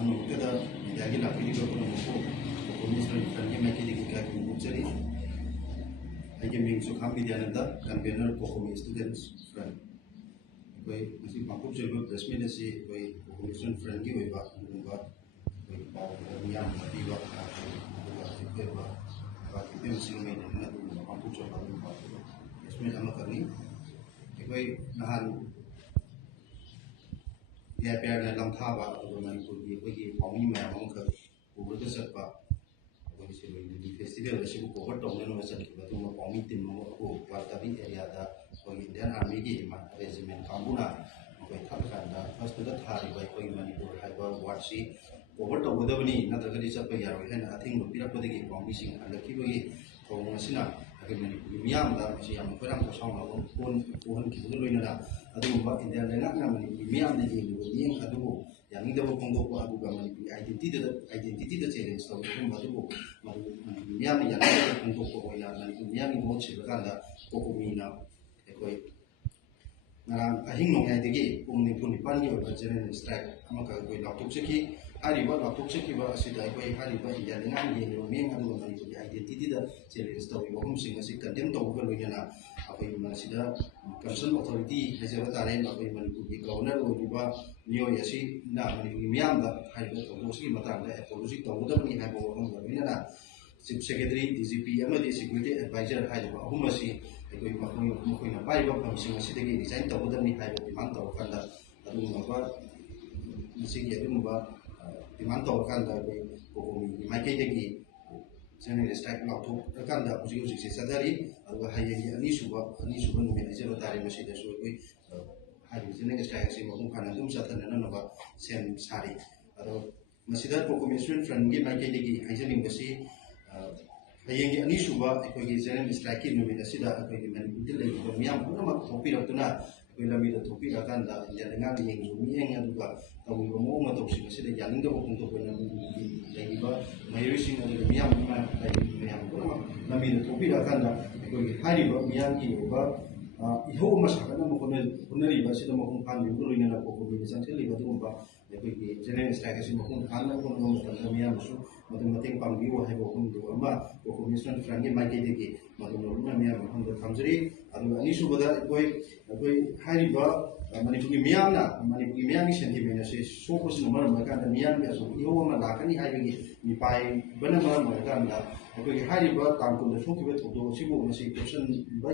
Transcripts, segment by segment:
अमुकदा media की लापरी को communist front के मैके दिखा कि मुचरी आगे मिंग सो खाम विद्यानंद कन्वेनर कोकोमी स्टूडेंट्स फ्रंट कोई इसी माकुब जो प्रेस में से कोई कम्युनिस्ट फ्रंट की होइबा उनका कोई पावर मियां पीवा कोई बाकी पे उसी में ना तो माकुब जो इसमें जमा करनी कोई नहान या प्यार ने लम्थाबा मणिपुर की पानी मैम उबरद चटपा फेस्टिवल से कवर तौर चल पानी टीम वातावी एरिया इंडियन आर्मी की रेजिमेंट कांगूना फर्स्ट थारी मणिपुर है वार्ड से कवर तौगदबनी नत्रगदी चप यारोय है अथिंग पीरपदगी पानी हल्की थोंगना मणिपुर मियामदा खराम सौना फोन की लोनना इंडिया लेना मणिपुर मियामद येंग यानीदब फोंदोप मणिपुर आइडेंटिटी चैलेंज तौर मियाम यानीदब फोंदोप मणिपुर मियाम मोट सिबकान कोकोमीना अहिंग नोंगाइदगी पुंग निपुन निपान की जनरल स्ट्राइक लाथोचखी इंडिया लेना मेंग मणिपुर आइडेंटिटी चैलेंज तौर कंडेम तौर लोनना कंसर्न अथॉरिटी है तारे मणिपुर की गवर्नर मयोसी मणिपुर मियाम एपोलॉजी तौदबनी है लोनना chief secretary DGP security adviser अहम पाइब फमसिंग रिजाइन तौदबनी डिमांड तौर डिमांड तौर कोकोमी माइकई जनरल स्ट्राइक लाथोकान से चदरी हयेंगी अनीसुब नुमित है तारे जनरल स्ट्राइक से मौम फाना चथनब सेम सारी कोकोमी स्टूडेंट फ्रंट की माइकई हाइजनिंग हयेंगी अनीसुब जनरल स्ट्राइक की नुमित मणिपुर मियाम पुनमक थोपीरक्तुना लमीद थोपीरकान इंडिया लेना येंग तौब मौम तौसिंग यानिंगब फोंदोप मयोसिंग मियाम पुनमक लमीद थोपीरकान मियाम की इहो सागनब होनरीब मौम फानब लोनना कोकोमी चंसलीब जनरल स्ट्राइक मौम फानब होनब मियाम मतें पांबियो है कोकोमी स्टूडेंट फ्रंट की माइकई मियाम थमजरी अनीसुबद मणिपुर मियाम की सेंटिमेंट से सोपसन मरम मियाम इहो लाकनी है पाइबन मरम तांकुन थोब थोदों क्वेश्चन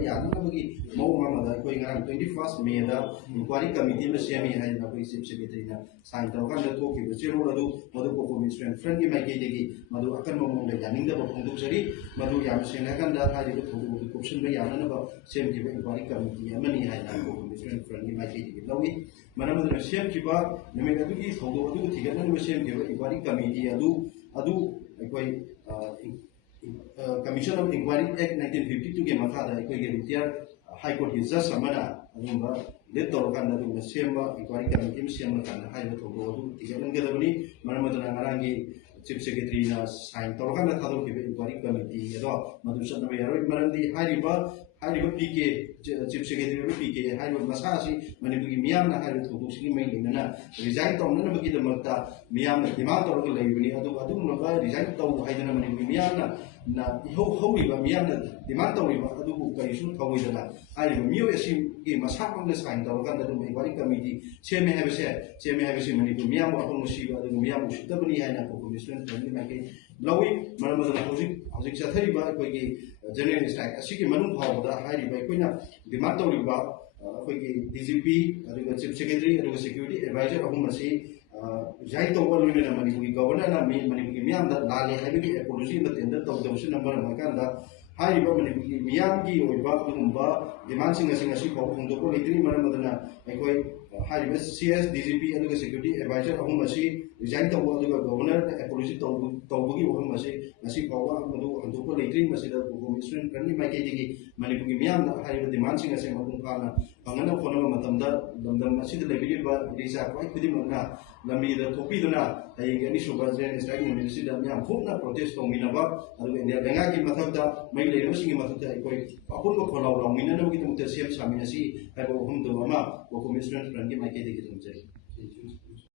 यानबी मौम 21 मे इंक्वारी कमिटी में सेमी है चीफ सेक्रेटरी साइन तौर चेरोल मधु कोकोमी स्टूडेंट फ्रंट की माइकई अकन मौम यानिंगब फोंदोचरी सेंगद क्वेश्चन यानब सेमखिब इंक्वारी कमिटी है कोकोमी स्टूडेंट फ्रंट की माइकई लौई मरम सेमखिब नुमित थोदों थिगनब सेमखिब inquiry committee commission of inquiry act 1952 के मखादा रिटायर हाईकोर्ट की जज लेट तौर सेम inquiry committee same थोदोंगदबनी मरमदी chief secretary sign तौर थादों इंक्वारी कमिटी मधु चलब यारों PK चीफ सेक्रेटरी PK मसा मणिपुर की मियाम थोदों मई लेना रिजाइन तौरनबीदमत मियाम डिमांड तौर लेबनी रिजाइन तौर मणिपुर मियाम इहौरीब मियाम डिमांड तौरीब कई थोदना मयोसी मसा साइन तौर इंक्वारी कमिटी सेमे है मणिपुर मियाम अफंग मियाम उसिदबनी है कोकोमी स्टूडेंट फ्रंट की माइकई लौई मरम हजिक चथरीब जनरल स्ट्राइक फाउद डिमांड तौरीब DGP chief secretary security adviser अहम रिजाइन तौर लोनना मणिपुर की गवर्नर मणिपुर की मियाम लाले एपोलॉजी टेंडर तौदबसना मणिपुर की मियाम की डिमांड फोंदोप लेट्री मरम CS DGP सिक्योरिटी एडवाइजर अहम रिजाइन तौर गवर्नर एपोलॉजी तौबगी हंदोप लेट्री कोकोमी स्टूडेंट फ्रंट की माइकई मणिपुर की मियाम डिमांड मपुंग फाना फंगना फोनब रिजा क्वाई खुदिमकना लमीद थोपीदुना हयेंग अनीसुब जनरल स्ट्राइक नुमित मियाम खूबना प्रोटेस्ट तौमिनब इंडिया लेना की मथक्ता मई लेरबसिंग मथक्ता अपुनब खोलाव लाउमिनबगी सेम सामिनसी कोकोमी स्टूडेंट फ्रंट की माइकई